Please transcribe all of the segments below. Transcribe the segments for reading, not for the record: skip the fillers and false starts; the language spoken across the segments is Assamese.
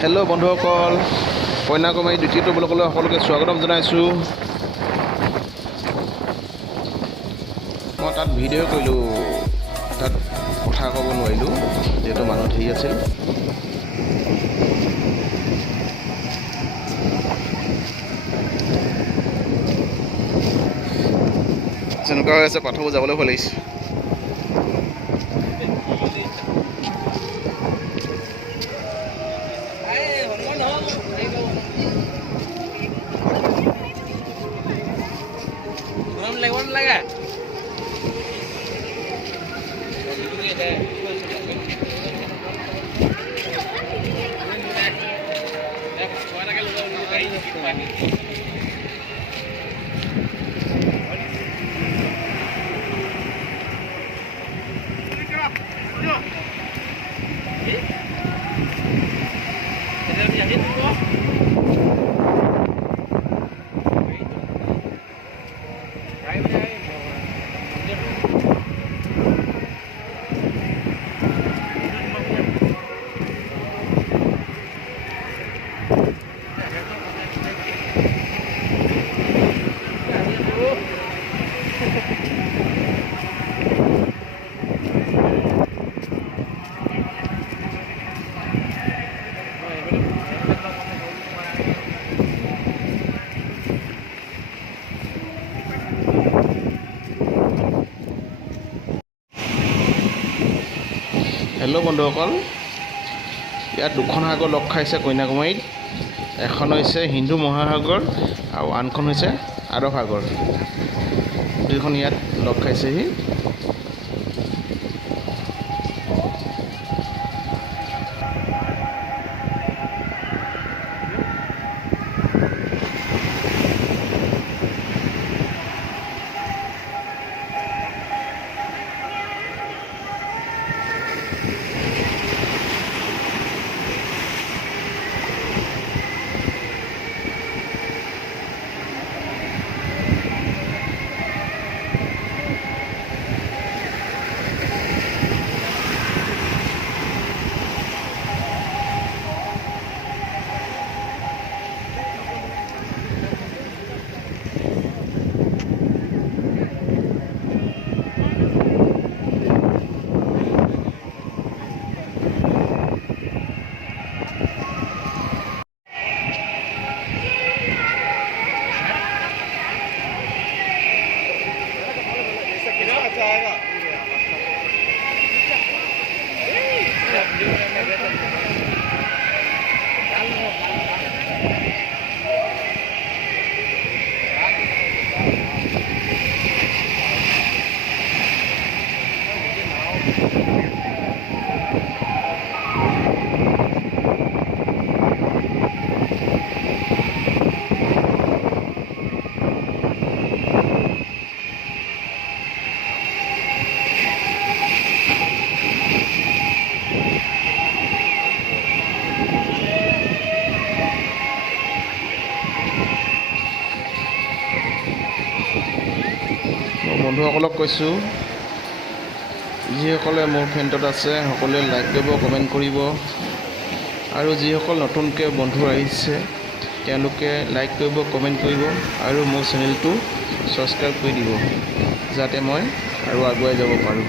হেল্ল' বন্ধুসকল, কন্যাকুমাৰী দ্বিতীয়টো ব্লকলৈ সকলোকে স্বাগতম জনাইছোঁ। মই তাত ভিডিঅ' কৰিলোঁ, তাত কথা ক'ব নোৱাৰিলোঁ যিহেতু মানুহ ধেৰ আছিল। যেনেকুৱা হৈ আছে কথাবোৰ যাবলৈ ভয় লাগিছে। হেল্ল' বন্ধুসকল, ইয়াত দুখন সাগৰ লগ খাইছে কন্যাকুমাৰীত। এখন হৈছে হিন্দু মহাসাগৰ আৰু আনখন হৈছে আৰৱ সাগৰ। দুইখন ইয়াত লগ খাইছেহি। বন্ধুসকলক কৈছোঁ, যিসকলে মোৰ ফ্ৰেণ্ডত আছে সকলোৱে লাইক কৰিব, কমেণ্ট কৰিব, আৰু যিসকল নতুনকৈ বন্ধু আহিছে তেওঁলোকে লাইক কৰিব, কমেণ্ট কৰিব আৰু মোৰ চেনেলটো ছাবস্ক্ৰাইব কৰি দিব, যাতে মই আৰু আগুৱাই যাব পাৰোঁ।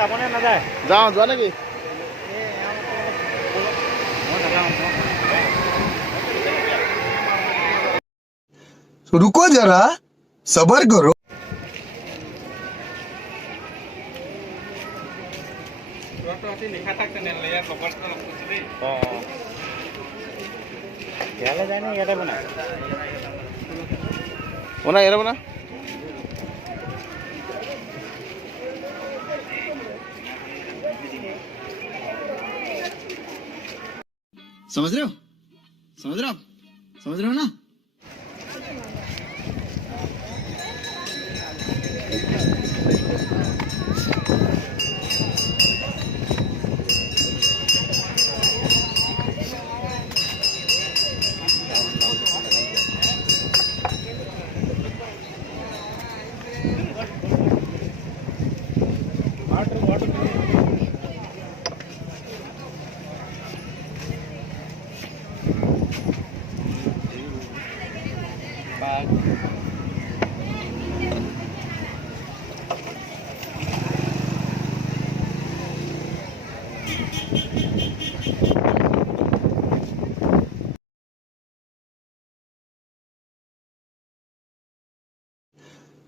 যাওঁ যোৱা নেকি रुको जरा सबर करो বনা ইয়াতে বনা समझ रहे हो समझ रहे हो समझ रहे हो ना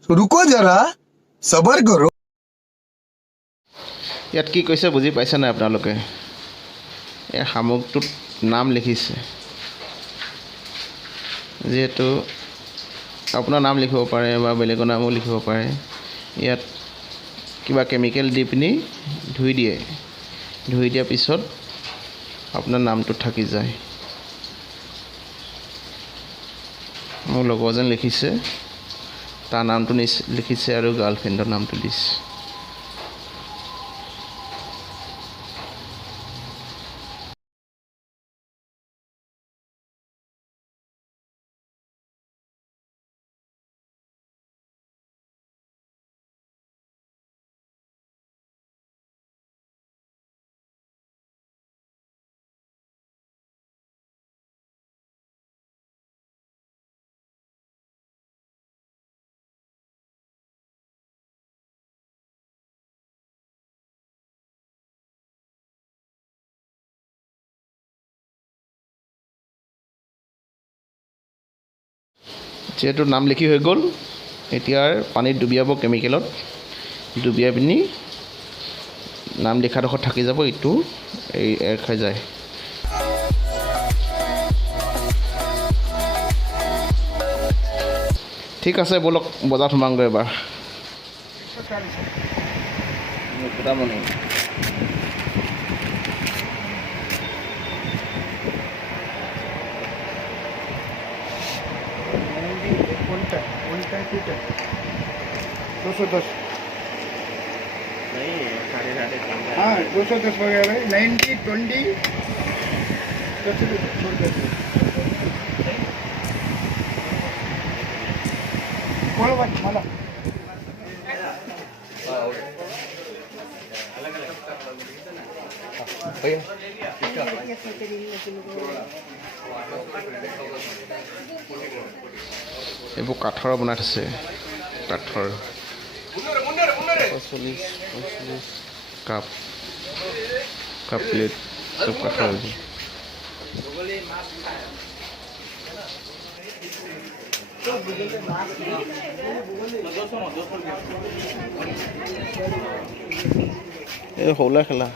रुको जरा सबर करो ইয়াত কি কৈছে বুজি পাইছে নাই আপোনালোকে এই সামগ্ৰীটোত নাম লিখিছে যেহেতু আপোনাৰ নাম লিখিব পাৰে বা বেলেগৰ নামো লিখিব পাৰে ইয়াত কিবা কেমিকেল দি পিনি ধুই দিয়াৰ পিছত আপোনাৰ নামটো থাকি যায় মোৰ লগৰ যেন লিখিছে তাৰ নামটো লিখিছে আৰু গাৰ্লফ্ৰেণ্ডৰ নামটো দিছে যেহেতু নাম লিখি হৈ গ'ল এতিয়া পানীত ডুবিয়াব কেমিকেলত ডুবিয়াই পিনি নাম লিখাডোখৰ থাকি যাব এইটো এৰ খাই যায় ঠিক আছে বলক বজাৰত সোমাওঁগৈ এবাৰ মুকুতা মনি $210 हाँ 210 वगैरह 90 20 बोलो भाई माला এইবোৰ কাঠৰ বনাই থৈছে কাঠৰ 45 কাপ প্লেট চব কাঠৰ এই হৌলা খেলা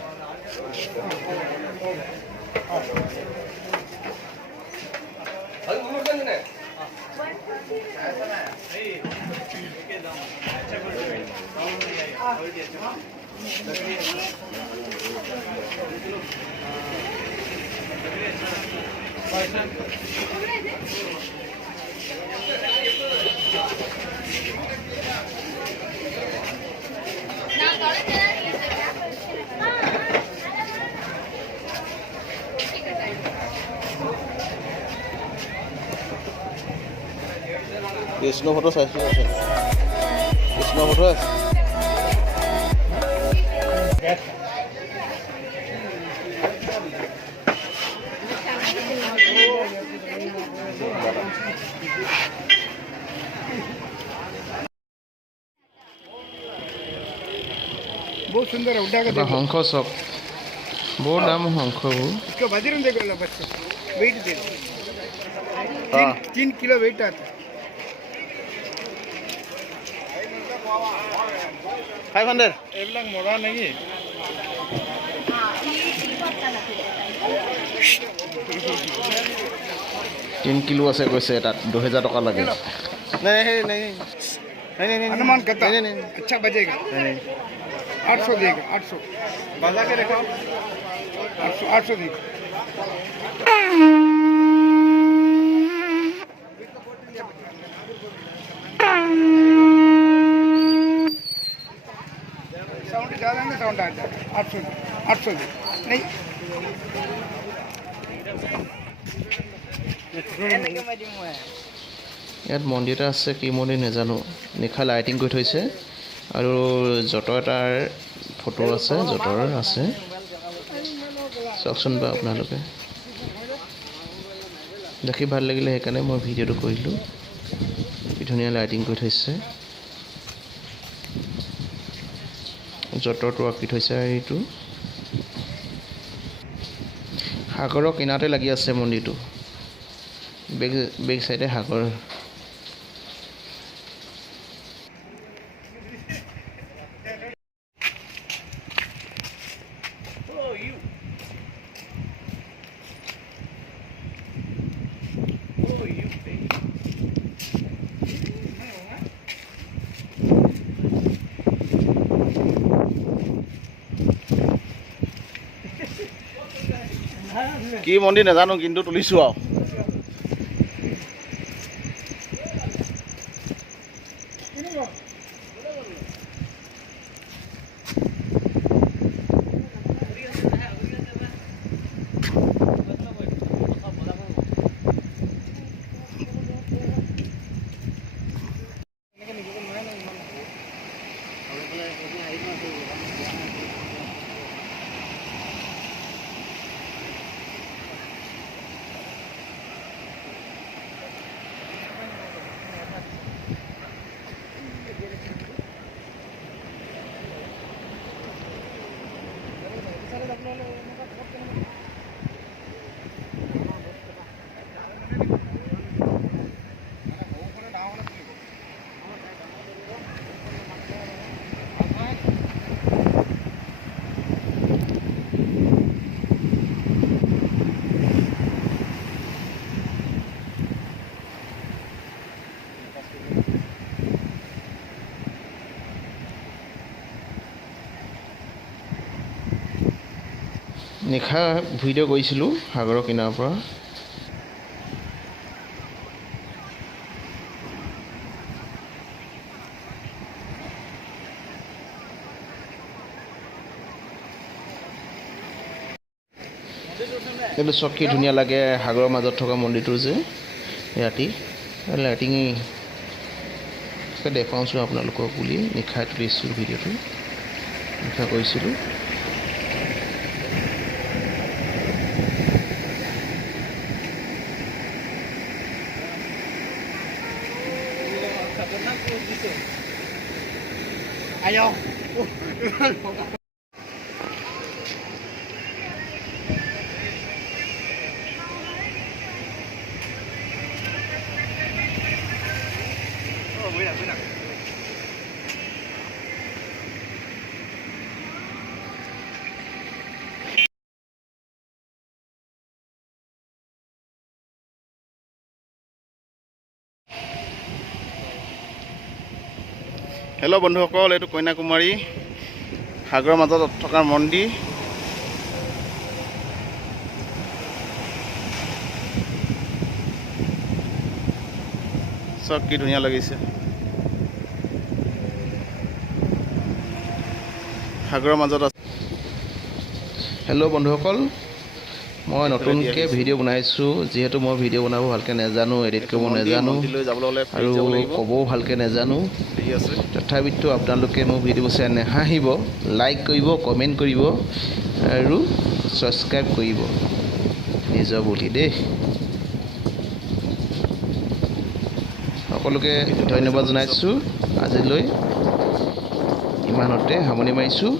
কৃষ্ণ ফটো চাইছোঁ আছে কৃষ্ণ ফটো আছে बहुत सुंदर है, उठा के বা देखो। শংখ চক বৰ দাম শংখবোৰ इसका वजन देखो लो बच्चे, वेट देखो, हाँ। 3 किलो वेट आता है। 500 এইবিলাক মৰা নেকি? 3 কিলো আছে কৈছে তাত 2000 টকা লাগে নাই নাই नहीं अनुमान करता नहीं नहीं अच्छा बजेगा। नहीं 800 देगा, 800 बजा के दिखाओ 800 देगा। साउंड ज़्यादा है ना, साउंड आ जाएगा। 800 दे नहीं ইয়াত মন্দিৰ এটা আছে কি মন্দিৰ নাজানো নিশা লাইটিং কৰি থৈছে আৰু জটৰ এটাৰ ফটো আছে জটৰ আছে চাওকচোন বা আপোনালোকে দেখি ভাল লাগিলে সেইকাৰণে মই ভিডিঅ'টো কৰিলোঁ কি ধুনীয়া লাইটিং কৰি থৈছে জটৰটো আঁকি থৈছে এইটো সাগৰৰ কিনাৰতে লাগি আছে মন্দিৰটো বেক চাইডে সাগৰ কি মন্দিৰ নাজানো কিন্তু তুলিছোঁ আৰু নিশা ভিডিঅ' কৰিছিলোঁ সাগৰৰ কিনাৰৰ পৰা কিন্তু চকী ধুনীয়া লাগে সাগৰৰ মাজত থকা মন্দিৰটো যে ৰাতি লাইটিং দেখুৱাওঁছোঁ আপোনালোকক বুলি নিশা তুলিছিলোঁ ভিডিঅ'টো নিশা কৰিছিলোঁ आयो হেল্ল' বন্ধুসকল এইটো কন্যাকুমাৰী সাগৰৰ মাজত থকা মন্দিৰ চব কি ধুনীয়া লাগিছে সাগৰৰ মাজত হেল্ল' বন্ধুসকল মই নতুনকৈ ভিডিঅ' বনাইছোঁ যিহেতু মই ভিডিঅ' বনাব ভালকৈ নাজানো এডিট কৰিব নাজানো আৰু ক'বও ভালকৈ নাজানো তথাপিতো আপোনালোকে মোৰ ভিডিঅ' চাই নাহাঁহিব লাইক কৰিব কমেণ্ট কৰিব আৰু ছাবস্ক্ৰাইব কৰিব নিজৰ বুলি দেই সকলোকে ধন্যবাদ জনাইছোঁ আজিলৈ ইমানতে সামৰণি মাৰিছোঁ।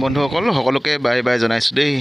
বন্ধুসকল সকলোকে বাই বাই জনাইছোঁ দেই।